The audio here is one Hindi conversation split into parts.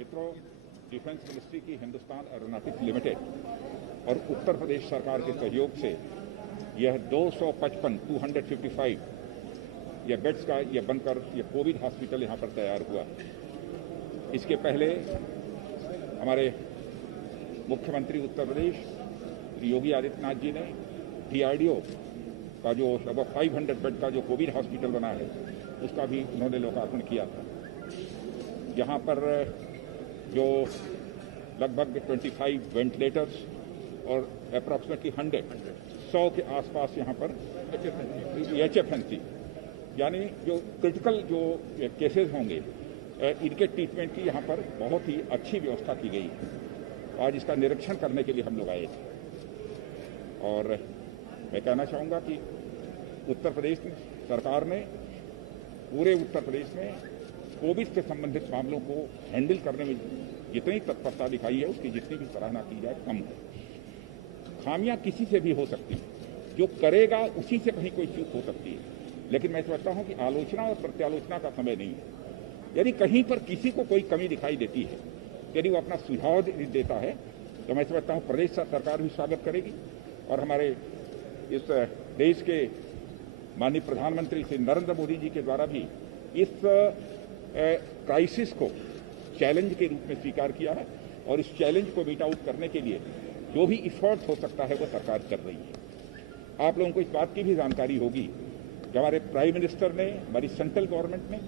मित्रों, डिफेंस मिनिस्ट्री की हिंदुस्तान एरोनॉटिक्स लिमिटेड और उत्तर प्रदेश सरकार के सहयोग से यह 255 यह बेड्स का यह बनकर यह कोविड हॉस्पिटल यहाँ पर तैयार हुआ। इसके पहले हमारे मुख्यमंत्री उत्तर प्रदेश योगी आदित्यनाथ जी ने DRDO का जो लगभग 500 बेड का जो कोविड हॉस्पिटल बना है उसका भी उन्होंने लोकार्पण किया था। यहाँ पर जो लगभग 25 वेंटिलेटर्स और अप्रॉक्सीमेटली 100 के आसपास यहाँ पर HFNC यानी जो क्रिटिकल जो केसेस होंगे इनके ट्रीटमेंट की यहाँ पर बहुत ही अच्छी व्यवस्था की गई है। आज इसका निरीक्षण करने के लिए हम लोग आए थे और मैं कहना चाहूँगा कि उत्तर प्रदेश सरकार ने पूरे उत्तर प्रदेश में कोविड से संबंधित मामलों को हैंडल करने में जितनी तत्परता दिखाई है उसकी जितनी भी सराहना की जाए कम है। खामियां किसी से भी हो सकती हैं, जो करेगा उसी से कहीं कोई चूक हो सकती है, लेकिन मैं समझता हूं कि आलोचना और प्रत्यालोचना का समय नहीं है। यदि कहीं पर किसी को कोई कमी दिखाई देती है, यदि वो अपना सुझाव देता है तो मैं समझता हूं प्रदेश सरकार भी स्वागत करेगी और हमारे इस देश के माननीय प्रधानमंत्री श्री नरेंद्र मोदी जी के द्वारा भी इस क्राइसिस को चैलेंज के रूप में स्वीकार किया है और इस चैलेंज को मीट आउट करने के लिए जो भी इफर्ट हो सकता है वो सरकार कर रही है। आप लोगों को इस बात की भी जानकारी होगी कि हमारे प्राइम मिनिस्टर ने, हमारी सेंट्रल गवर्नमेंट ने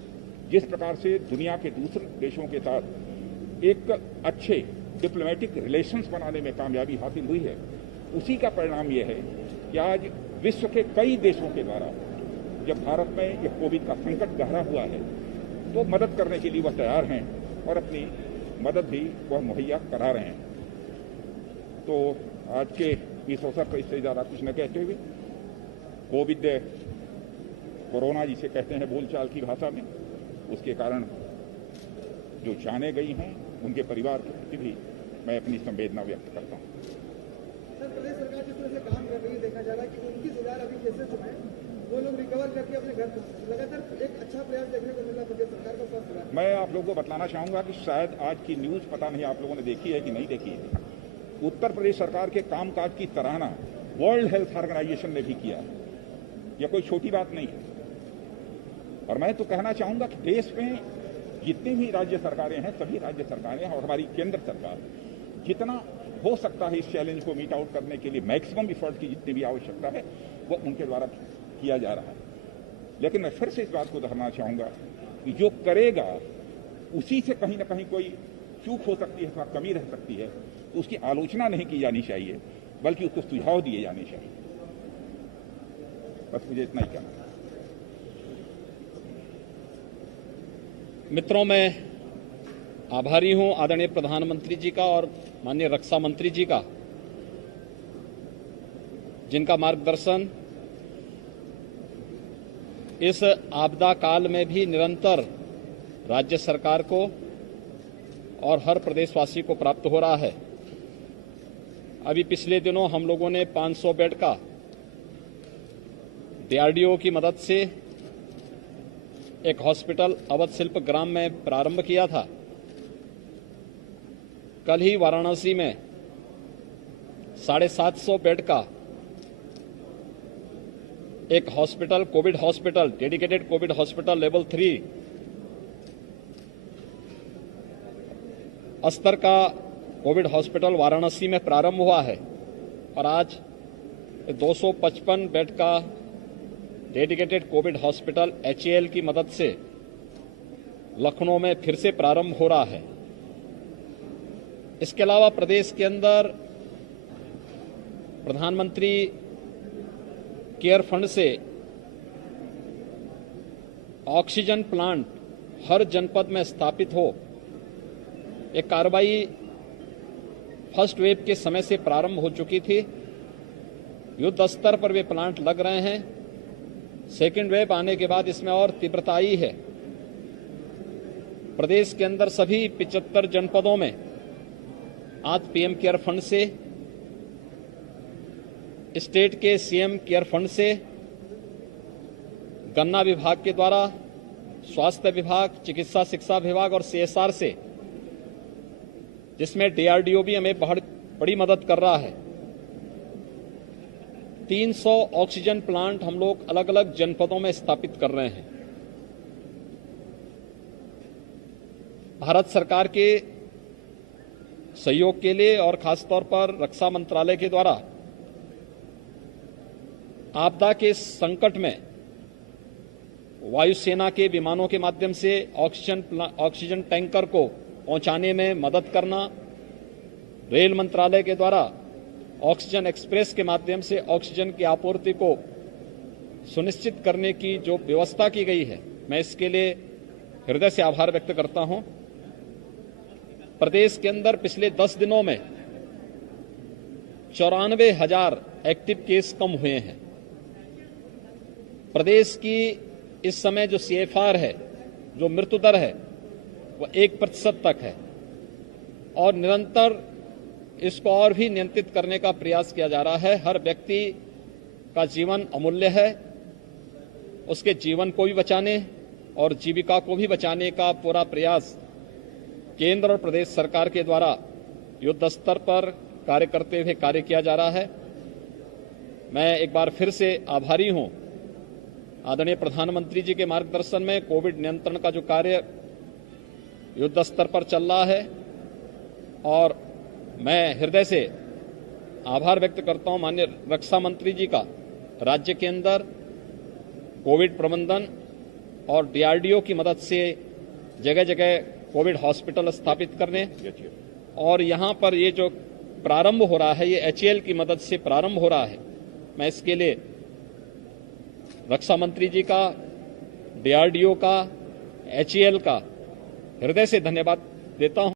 जिस प्रकार से दुनिया के दूसरे देशों के साथ एक अच्छे डिप्लोमेटिक रिलेशंस बनाने में कामयाबी हासिल हुई है, उसी का परिणाम यह है कि आज विश्व के कई देशों के द्वारा जब भारत में यह कोविड का संकट गहरा हुआ है तो मदद करने के लिए वह तैयार हैं और अपनी मदद भी वह मुहैया करा रहे हैं। तो आज के इस अवसर पर इससे ज़्यादा कुछ न कहते हुए कोरोना जिसे कहते हैं बोलचाल की भाषा में, उसके कारण जो जाने गई हैं उनके परिवार के प्रति भी मैं अपनी संवेदना व्यक्त करता हूँ। सर, प्रदेश सरकार जिस तरह से काम कर रही है, देखा जा रहा है कि 29,000 अभी केसेस जो हैं वो लोग रिकवर करके अपने घर लगातार एक अच्छा प्रयास देखने को मिल रहा है प्रदेश सरकार का स्वास्थ्य विभाग। मैं आप लोगों को बतलाना चाहूँगा कि शायद आज की न्यूज़ पता नहीं आप लोगों ने देखी है कि नहीं देखी है, उत्तर प्रदेश सरकार के कामकाज की सराहना वर्ल्ड हेल्थ ऑर्गेनाइजेशन ने भी किया है। यह कोई छोटी बात नहीं है और मैं तो कहना चाहूँगा कि देश में जितनी भी राज्य सरकारें हैं, सभी राज्य सरकारें और हमारी केंद्र सरकार जितना हो सकता है इस चैलेंज को मीट आउट करने के लिए मैक्सिमम इफर्ट की जितनी भी आवश्यकता है वो उनके द्वारा किया जा रहा है। लेकिन मैं फिर से इस बात को दोहराना चाहूँगा कि जो करेगा उसी से कहीं ना कहीं कोई चूक हो सकती है अथवा कमी रह सकती है, तो उसकी आलोचना नहीं की जानी चाहिए बल्कि उसको सुझाव दिए जाने चाहिए। बस मुझे इतना ही कहना है। मित्रों, मैं आभारी हूं आदरणीय प्रधानमंत्री जी का और माननीय रक्षा मंत्री जी का, जिनका मार्गदर्शन इस आपदा काल में भी निरंतर राज्य सरकार को और हर प्रदेशवासी को प्राप्त हो रहा है। अभी पिछले दिनों हम लोगों ने 500 बेड का DRDO की मदद से एक हॉस्पिटल अवध शिल्प ग्राम में प्रारंभ किया था। कल ही वाराणसी में 750 बेड का एक hospital, Covid hospital, dedicated Covid hospital level 3 स्तर का कोविड हॉस्पिटल वाराणसी में प्रारंभ हुआ है और आज 255 बेड का डेडिकेटेड कोविड हॉस्पिटल HAL की मदद से लखनऊ में फिर से प्रारंभ हो रहा है। इसके अलावा प्रदेश के अंदर प्रधानमंत्री केयर फंड से ऑक्सीजन प्लांट हर जनपद में स्थापित हो, एक कार्रवाई फर्स्ट वेव के समय से प्रारंभ हो चुकी थी। युद्ध स्तर पर वे प्लांट लग रहे हैं। सेकेंड वेव आने के बाद इसमें और तीव्रता आई है। प्रदेश के अंदर सभी 75 जनपदों में आज PM केयर फंड से, स्टेट के CM केयर फंड से, गन्ना विभाग के द्वारा, स्वास्थ्य विभाग, चिकित्सा शिक्षा विभाग और CSR से जिसमें डीआरडीओ भी हमें बड़ी मदद कर रहा है। 300 ऑक्सीजन प्लांट हम लोग अलग अलग जनपदों में स्थापित कर रहे हैं। भारत सरकार के सहयोग के लिए और खासतौर पर रक्षा मंत्रालय के द्वारा आपदा के संकट में वायुसेना के विमानों के माध्यम से ऑक्सीजन टैंकर को पहुंचाने में मदद करना, रेल मंत्रालय के द्वारा ऑक्सीजन एक्सप्रेस के माध्यम से ऑक्सीजन की आपूर्ति को सुनिश्चित करने की जो व्यवस्था की गई है, मैं इसके लिए हृदय से आभार व्यक्त करता हूं। प्रदेश के अंदर पिछले 10 दिनों में 94,000 एक्टिव केस कम हुए हैं। प्रदेश की इस समय जो CFR है, जो मृत्यु दर है, वह 1% तक है और निरंतर इसको और भी नियंत्रित करने का प्रयास किया जा रहा है। हर व्यक्ति का जीवन अमूल्य है, उसके जीवन को भी बचाने और जीविका को भी बचाने का पूरा प्रयास केंद्र और प्रदेश सरकार के द्वारा युद्ध स्तर पर कार्य करते हुए कार्य किया जा रहा है। मैं एक बार फिर से आभारी हूं आदरणीय प्रधानमंत्री जी के मार्गदर्शन में कोविड नियंत्रण का जो कार्य युद्ध स्तर पर चल रहा है, और मैं हृदय से आभार व्यक्त करता हूं माननीय रक्षा मंत्री जी का राज्य के अंदर कोविड प्रबंधन और डीआरडीओ की मदद से जगह जगह कोविड हॉस्पिटल स्थापित करने, और यहां पर ये जो प्रारंभ हो रहा है ये HAL की मदद से प्रारंभ हो रहा है। मैं इसके लिए रक्षा मंत्री जी का, डीआरडीओ का, HAL का हृदय से धन्यवाद देता हूं।